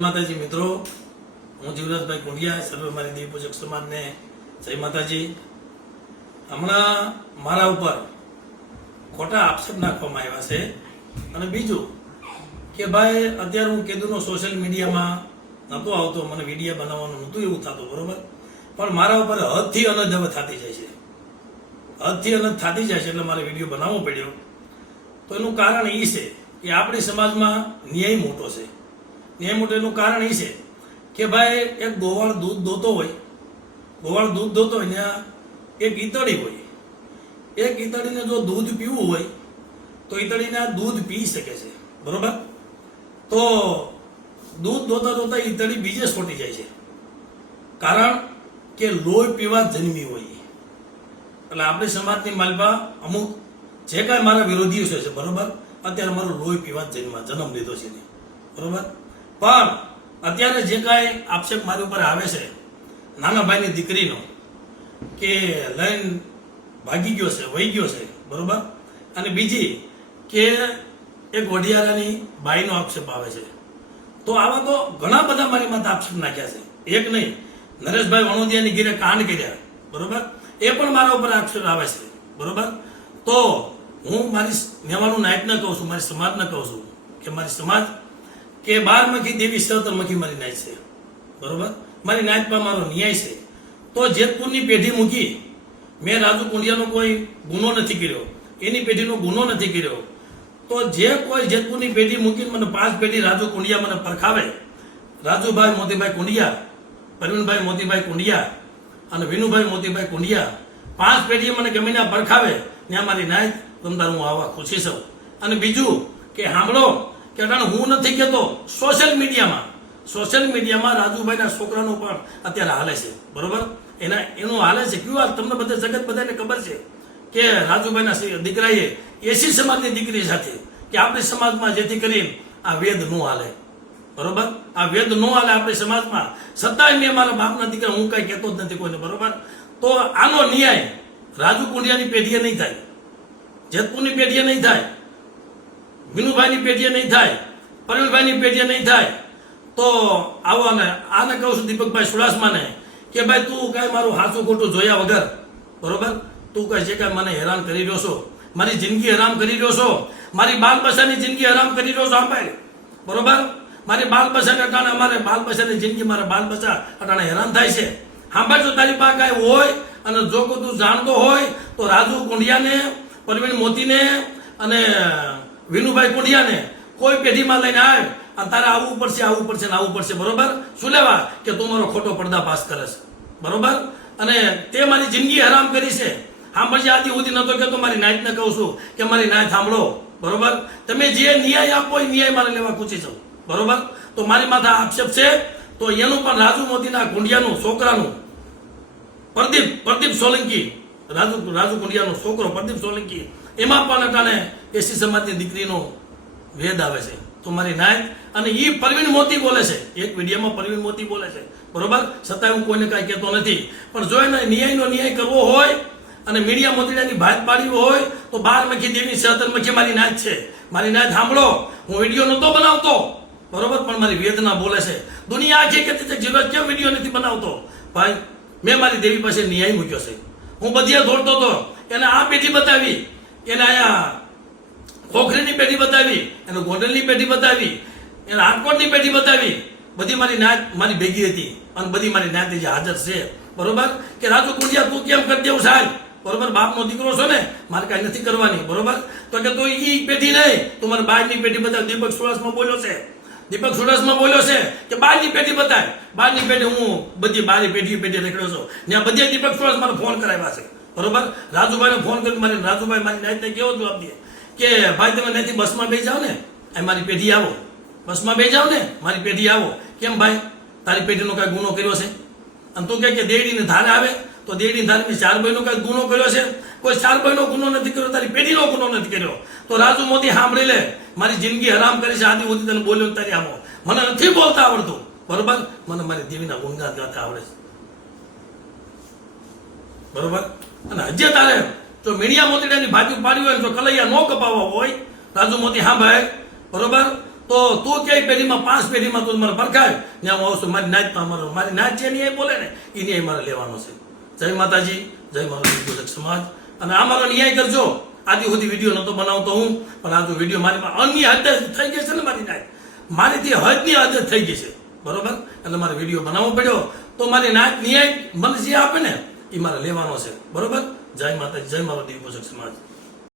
માતાજી મિત્રો, હું જીવરાજભાઈ કુંડિયા, સર્વે મારી દેવી પૂજક સમાજને જય માતાજી. હમણાં મારા ઉપર ખોટા આક્ષેપ નાખવામાં આવ્યા છે. અને બીજું કે ભાઈ, અત્યારે હું કીધું સોશિયલ મીડિયામાં નહોતો આવતો, મને વિડીયો બનાવવાનું નહોતું એવું થતું, બરોબર. પણ મારા ઉપર હદથી અનજ હવે થતી જાય છે, હદથી અનજ થતી જાય છે, એટલે મારે વિડીયો બનાવવો પડ્યો. તો એનું કારણ એ છે કે આપણી સમાજમાં ન્યાય મોટો છે. ન્યાય મોટો એનું કારણ એ છે કે ભાઈ, એક ગોવાળ દૂધ દોતો હોય, ત્યાં એક ઈતળી હોય. એક ઈતળીને જો દૂધ પીવું હોય તો ઈતળીને આ દૂધ પી શકે છે, બરોબર. તો દૂધ દોતા દોતા ઈતળી બીજે છોટી જાય છે, કારણ કે લોહી પીવા જન્મી હોય. એટલે આપણી સમાજની માલપા અમુક જે કાંઈ મારા વિરોધીઓ છે, બરોબર, અત્યારે મારું લોહી પીવા જન્મ લીધો છે, બરોબર. પણ અત્યારે જે કાંઈ આક્ષેપ મારી ઉપર આવે છે નાના ભાઈની દીકરીનો, કે લઈને ભાગી ગયો છે, વહી ગયો છે, બરોબર. અને બીજી કે એક વઢિયારાની બાઈનો આક્ષેપ આવે છે. તો આવા તો ઘણા બધા મારી માથે આક્ષેપ નાખ્યા છે, એક નહીં. નરેશભાઈ વણોદિયાની ઘીરે કાંડ કર્યા, બરોબર, એ પણ મારા ઉપર આક્ષેપ આવે છે, બરોબર. તો હું મારી નેવાનું નાયકને કહું છું, મારી સમાજને કહું છું કે મારી સમાજ કે 12 દેવી 17 મારી નાય છે, બરોબર. મારી નાય પર મારો ન્યાય છે. તો જેતપુરની પેઢી મૂકી, મેં રાજુ કુંડિયાનો કોઈ ગુનો નથી કર્યો, એની પેઢીનો ગુનો નથી કર્યો. તો જે કોઈ જેતપુરની પેઢી મૂકીને મને 5 પેઢી રાજુ કુંડિયા મને પરખાવે, રાજુભાઈ મોતીભાઈ કુંડિયા, પરવીનભાઈ મોતીભાઈ કુંડિયા અને વિનુભાઈ મોતીભાઈ કુંડિયા, 5 પેઢી મને ગમે ના પરખાવે, ત્યાં મારી નાય તમતાર હું આવા ખુશી છું. અને બીજું કે સાંભળો, કે હું નથી કહેતો, સોશિયલ મીડિયામાં રાજુભાઈના છોકરાનું પણ અત્યારે હાલે છે, બરોબર. એનું હાલે છે ક્યું? તમને બધા જગત બધાને ખબર છે કે રાજુભાઈના દીકરાએ એસી સમાજની દીકરી સાથે, કે આપણી સમાજમાં જેથી કરીને આ વેદ ન હાલે, બરોબર. આ વેદ ન હાલે આપણી સમાજમાં, છતાંય મેં મારા બાપના દીકરા હું કઈ કહેતો જ નથી કોઈને, બરોબર. તો આનો ન્યાય રાજુ કુંડિયાની પેઢીએ નહીં થાય, જેતપુરની પેઢીએ નહીં થાય, વિનુભાઈની પેઢીએ નહીં થાય, પરવીનભાઈની પેઢીએ નહીં થાય. તો આને કહું છું દીપકભાઈ સુડાસમાને કે ભાઈ, તું કાંઈ મારું હાચું ખોટું જોયા વગર, બરોબર, તું કાંઈ જે કાંઈ મને હેરાન કરી રહ્યો છો, મારી જિંદગી હરામ કરી રહ્યો છો, મારી બાલ બચ્ચાની જિંદગી હરામ કરી રહ્યો છો, સાંભળ, બરોબર. મારી બાલ બચ્ચાને અટાણે, અમારે બાલ બચ્ચાની જિંદગી, મારા બાલ બચ્ચા અટાણે હેરાન થાય છે. સાંભળ, જો તારી પાસે કાંઈ હોય અને જો કોઈ તું જાણતો હોય તો રાજુ કુંડિયાને, પરવીન મોતીને અને વિનુભાઈ કુંડિયાને કોઈ પેઢીમાં લઈને આવે અને તારે આવવું પડશે ને આવવું પડશે, બરોબર. શું લેવા કે તું મારો ખોટો પર્દાફાશ કરે છે, બરોબર. અને તે મારી જિંદગી હરામ કરી છે. સાંભળજે, આદિ સુધી નતો કહેતો, મારી નાયતને કહું છું કે મારી નાયત સાંભળો, બરોબર. તમે જે ન્યાય આપો એ ન્યાય મારે લેવા પૂછી જાઉં, બરોબર. તો મારી માથે આક્ષેપ છે, તો એનું પણ રાજુ મોતીના કુંડિયાનું છોકરાનું પ્રદીપ સોલંકી, રાજુ કુંડિયાનો છોકરો પ્રદીપ સોલંકી, એમાં પણ અટાણે એસી સમાજની દીકરીનો વેદ આવે છે. તો મારી નાયક, અને એ પરવીન મોતી બોલે છે, એક વિડીયોમાં પરવીન મોતી બોલે છે, બરોબર. છતાંય હું કોઈને કાંઈ કહેતો નથી. પણ જો એને ન્યાય કરવો હોય અને મીડિયા મોતીડાની ભાત પાડવી હોય તો 12 દેવી 17 મારી નાયક છે. મારી નાયક સાંભળો, હું વિડીયો નહોતો બનાવતો, બરોબર, પણ મારી વેદના બોલે છે. દુનિયા આખી કહેતી છે જીવરાજ કેમ વિડીયો નથી બનાવતો? ભાઈ, મેં મારી દેવી પાસે ન્યાય મૂક્યો છે. હું બધે દોડતો હતો, એને આ પેઢી બતાવી, એને અહીંયા ખોખરીની પેઢી બતાવી, એને ગોંડલની પેઢી બતાવી, એને આટકોટની પેઢી બતાવી. બધી મારી નાયત મારી ભેગી હતી અને બધી મારી નાયત જે હાજર છે, બરોબર. કે રાજુ કુંડિયા તું કેમ કરી દેવું સાહેબ, બરોબર, બાપનો દીકરો છો ને, મારે કાંઈ નથી કરવાની, બરોબર. તો કે તું એ પેઢી નહીં, તું મને બહારની પેઢી બતાવ. દીપક સુડાસમાં બોલ્યો છે કે બહારની પેઢી બતાય. બહારની પેઢી હું બધી બારી પેઢી રેખડ્યો છું, ત્યાં બધે દીપક સુડાસ મારે ફોન કરાવ્યા છે, બરોબર. રાજુભાઈને ફોન કરી મારી રાજુભાઈ મારી નાયતને કેવો જવાબ દે કે ભાઈ, તમે નથી બસમાં બેસી જાઓ ને, મારી પેઢી આવો, બસમાં બેસી જાઓ ને, મારી પેઢી આવો. કેમ ભાઈ, તારી પેઢીનો કાંઈ ગુનો કર્યો છે? અને તું કે દેડીને ધારે આવે તો દેડીને ધારે મેં 4 ભાઈનો કાંઈ ગુનો કર્યો છે? કોઈ 4 ભાઈનો ગુનો નથી કર્યો, તારી પેઢીનો ગુનો નથી કર્યો. તો રાજુ મોદી સાંભળી લે, મારી જિંદગી હરામ કરી છે, આદિ સુધી તને બોલ્યો તારી આમો, મને નથી બોલતા આવડતું, બરોબર. મને મારી દેવીના ગુણગાન ગાતા આવડે છે, બરોબર. અને હજી તારે જો મીડિયા મોતીડાની ભાજી પાડી હોય, જો કલૈયા ન કપાવવા હોય, રાજુ મોતી સાંભળ, બરોબર. તો તું કઈ પેઢીમાં 5 પેઢીમાં તું મારે પરખાય ને હું આવશું મારી નાચમાં મારી નાચ છે ને એ બોલે ને એ ન્યાય મારે લેવાનો છે. જય માતાજી, જય મારો ગુજરાત સમાજ. અને આ મારો ન્યાય કરજો. આજે સુધી વિડીયો નતો બનાવતો હું, પણ આ જો વિડીયો મારી અન્ય હદ થઈ ગઈ છે ને મારી નાચ, મારીથી હદની હદ થઈ ગઈ છે, બરોબર. એટલે મારે વિડીયો બનાવવો પડ્યો તો મારી નાચ ન્યાય મને જે આપે ને એ મારે લેવાનો છે, બરોબર. જય માતાજી, જય મારો દીવ પોષક સમાજ.